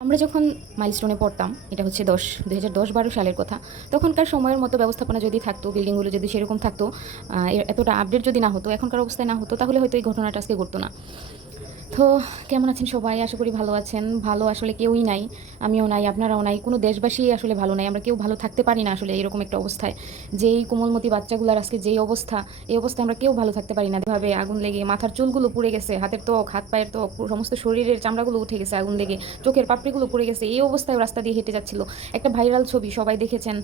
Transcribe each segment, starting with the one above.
আমরা যখন মাইলস্টোনে পড়তাম, এটা হচ্ছে 2010-12 সালের কথা। তখনকার সময়ের মতো ব্যবস্থাপনা যদি থাকতো, বিল্ডিংগুলো যদি সেরকম থাকতো, এতটা আপডেট যদি না হতো, এখনকার অবস্থায় না হতো, তাহলে হয়তো এই ঘটনাটা আজকে ঘটতো না। তো কেমন আছেন সবাই? আশা করি ভালো আছেন। ভালো আসলে কেউই নাই, আমিও নাই, আপনারাও নাই, কোনো দেশবাসী আসলে ভালো নাই। আমরা কেউ ভালো থাকতে পারি না আসলে এরকম একটা অবস্থায়। যেই কোমলমতি বাচ্চাগুলার আজকে যেই অবস্থা, এই অবস্থায় আমরা কেউ ভালো থাকতে পারি না। এভাবে আগুন লেগে মাথার চুলগুলো পুড়ে গেছে, হাতের ত্বক, হাত পায়ের ত্বক, সমস্ত শরীরের চামড়াগুলো উঠে গেছে আগুন লেগে, চোখের পাপড়িগুলো পুড়ে গেছে। এই অবস্থায় রাস্তা দিয়ে হেঁটে যাচ্ছিল। একটা ভাইরাল ছবি সবাই দেখেছেন,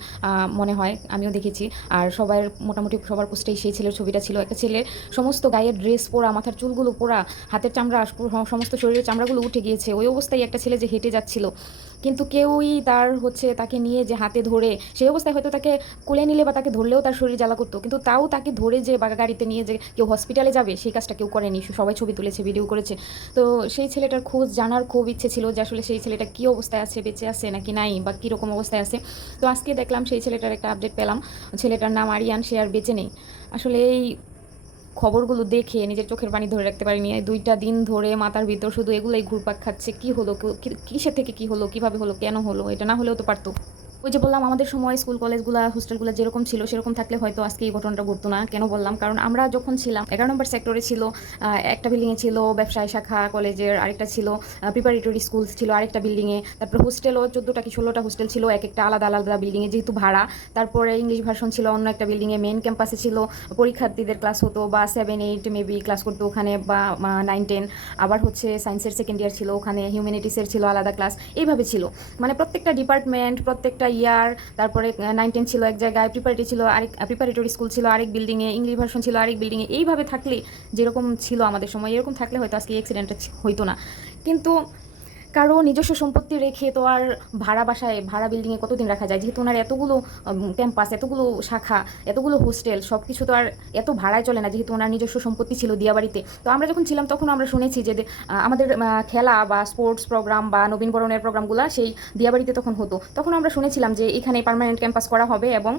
মনে হয় আমিও দেখেছি। আর সবার মোটামুটি সবার পোস্টেই সেই ছেলের ছবিটা ছিল। একটা ছেলের সমস্ত গায়ের ড্রেস পোড়া, মাথার চুলগুলো পোড়া, হাতের চামড়া, সমস্ত শরীরের চামড়াগুলো উঠে গিয়েছে। ওই অবস্থায় একটা ছেলে যে হেঁটে যাচ্ছিল, কিন্তু কেউই তার হচ্ছে তাকে নিয়ে যে হাতে ধরে, সেই অবস্থায় হয়তো তাকে কোলে নিলে বা তাকে ধরলেও তার শরীর জ্বালা করতো, কিন্তু তাও তাকে ধরে যে বা গাড়িতে নিয়ে যে কেউ হসপিটালে যাবে, সেই কাজটা কেউ করেনি। সবাই ছবি তুলেছে, ভিডিও করেছে। তো সেই ছেলেটার খোঁজ জানার খুব ইচ্ছে ছিল যে আসলে সেই ছেলেটা কী অবস্থায় আছে, বেঁচে আছে নাকি নাই, বা কীরকম অবস্থায় আছে। তো আজকে দেখলাম সেই ছেলেটার একটা আপডেট পেলাম। ছেলেটার নাম আরিয়ান, সে আর বেঁচে নেই। আসলে এই খবরগুলো দেখে নিজের চোখের পানি ধরে রাখতে পারিনি। এই 2টা দিন ধরে মাথার ভিতর শুধু এগুলোই ঘুরপাক খাচ্ছে। কি হলো, কিসের থেকে কি হলো, কিভাবে হলো, কেন হলো, এটা না হলেও তো পারতো। ওই যে বললাম, আমাদের সময় স্কুল কলেজগুলো হোস্টেলগুলো যেরকম ছিল সেরকম থাকলে হয়তো আজকে এই ঘটনাটা ঘটতো না। কেন বললাম, কারণ আমরা যখন ছিলাম 11 নম্বর সেক্টরে ছিল একটা বিল্ডিংয়ে ছিল ব্যবসায় শাখা কলেজের, আরেকটা ছিল প্রিপারেটরি স্কুল ছিল আরেকটা বিল্ডিংয়ে, তারপর হোস্টেলও 14টা কি 16টা হোস্টেল ছিল, এক একটা আলাদা আলাদা বিল্ডিংয়ে যেহেতু ভাড়া। তারপরে ইংলিশ ভার্সন ছিল অন্য একটা বিল্ডিংয়ে, মেন ক্যাম্পাসে ছিল পরীক্ষার্থীদের ক্লাস হতো, বা 7-8 মেবি ক্লাস করতো ওখানে, বা 9-10। আবার হচ্ছে সায়েন্সের সেকেন্ড ইয়ার ছিল ওখানে, হিউম্যানিটিসের ছিল আলাদা ক্লাস, এইভাবে ছিল। মানে প্রত্যেকটা ডিপার্টমেন্ট, প্রত্যেকটা ইয়ার। তারপরে 9-10 ছিল এক জায়গায়, প্রিপারেটরি ছিল আরেক, প্রিপারেটরি স্কুল ছিল আরেক বিল্ডিংয়ে, ইংলিশ ভার্সন ছিল আরেক বিল্ডিংয়ে। এইভাবে থাকলে, যেরকম ছিল আমাদের সময়, এরকম থাকলে হয়তো আজকে অ্যাক্সিডেন্টটা হইতো না। কিন্তু কারো নিজস্ব সম্পত্তি রেখে তো আর ভাড়া বাসায়, ভাড়া বিল্ডিংয়ে কতদিন রাখা যায়? যেহেতু ওনার এতগুলো ক্যাম্পাস, এতগুলো শাখা, এতগুলো হোস্টেল, সব কিছু তো আর এত ভাড়ায় চলে না, যেহেতু ওনার নিজস্ব সম্পত্তি ছিল দিয়াবাড়িতে। তো আমরা যখন ছিলাম তখন আমরা শুনেছি যে আমাদের খেলা বা স্পোর্টস প্রোগ্রাম বা নবীনবরণের প্রোগ্রামগুলো সেই দিয়াবাড়িতে তখন হতো। তখন আমরা শুনেছিলাম যে এখানে পার্মানেন্ট ক্যাম্পাস করা হবে, এবং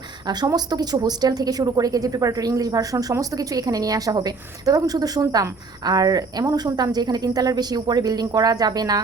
সমস্ত কিছু হোস্টেল থেকে শুরু করে কেজি প্রিপারেটরি, ইংলিশ ভার্সন, সমস্ত কিছু এখানে নিয়ে আসা হবে। তো তখন শুধু শুনতাম। আর এমনও শুনতাম যে এখানে 3 তলার বেশি উপরে বিল্ডিং করা যাবে না,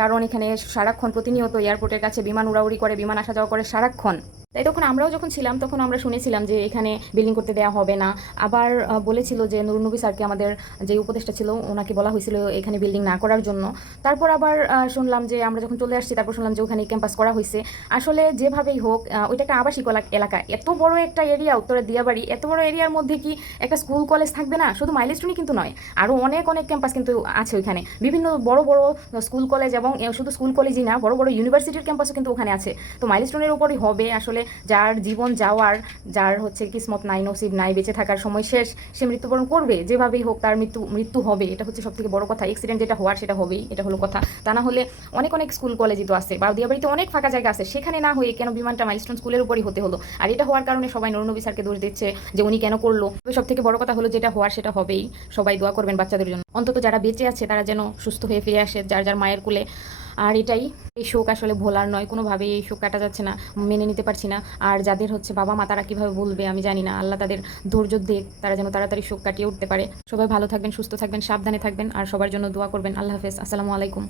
কারণ এখানে সারাক্ষণ প্রতিনিয়ত এয়ারপোর্টের কাছে বিমান উড়াউড়ি করে, বিমান আসা যাওয়া করে সারাক্ষণ। তাই তখন আমরাও যখন ছিলাম তখন আমরা শুনেছিলাম যে এখানে বিল্ডিং করতে দেওয়া হবে না। আবার বলেছিল যে নুরুন্নবী স্যারকে, আমাদের যে উপদেষ্টা ছিল, ওনাকে বলা হয়েছিল এখানে বিল্ডিং না করার জন্য। তারপর আবার শুনলাম যে আমরা যখন চলে আসছি, তারপর শুনলাম যে ওখানে ক্যাম্পাস করা হয়েছে। আসলে যেভাবেই হোক, ওইটা একটা আবাসিক এলাকা, এত বড় একটা এরিয়া, উত্তরের দিয়াবাড়ি, এত বড় এরিয়ার মধ্যে কি একটা স্কুল কলেজ থাকবে না? শুধু মাইলস্টোনই কিন্তু নয়, আরও অনেক অনেক ক্যাম্পাস কিন্তু আছে ওইখানে, বিভিন্ন বড় বড় স্কুল কলেজ, এবং শুধু স্কুল কলেজই না, বড় বড় ইউনিভার্সিটির ক্যাম্পাসও কিন্তু ওখানে আছে। তো মাইলস্টোনের উপরই হবে আসলে। যার জীবন যাওয়ার, যার হচ্ছে কিসমত নাই, নসিব নাই, বেঁচে থাকার সময় শেষ, সে মৃত্যুবরণ করবে, যেভাবেই হোক তার মৃত্যু হবে। এটা হচ্ছে সবথেকে বড় কথা। অ্যাক্সিডেন্ট যেটা হওয়ার সেটা হবেই, এটা হলো কথা। তা না হলে অনেক অনেক স্কুল কলেজই তো আছে, বা দিয়াবাড়িতে অনেক ফাঁকা জায়গা আছে, সেখানে না হয়ে কেন বিমানটা মাইলস্টোন স্কুলের উপরই হতে হলো? আর এটা হওয়ার কারণে সবাই নুরুন্নবী স্যারকে দোষ দিচ্ছে যে উনি কেন করলো। তবে সব থেকে বড় কথা হলো, যেটা হওয়ার সেটা হবেই। সবাই দোয়া করবেন বাচ্চাদের জন্য, অন্তত যারা বেঁচে আছে তারা যেন সুস্থ হয়ে ফিরে আসে যার যার মায়ের কোলে। আর এটাই, এই শোক আসলে ভোলার নয় কোনোভাবেই, এই শোক কাটা যাচ্ছে না, মেনে নিতে পারছি না। আর যাদের হচ্ছে বাবা মা, তারা কীভাবে বলবে আমি জানি না। আল্লাহ তাদের ধৈর্য দেখ, তারা যেন তাড়াতাড়ি শোক কাটিয়ে উঠতে পারে। সবাই ভালো থাকবেন, সুস্থ থাকবেন, সাবধানে থাকবেন, আর সবার জন্য দোয়া করবেন। আল্লাহ হাফেজ, আসসালামু আলাইকুম।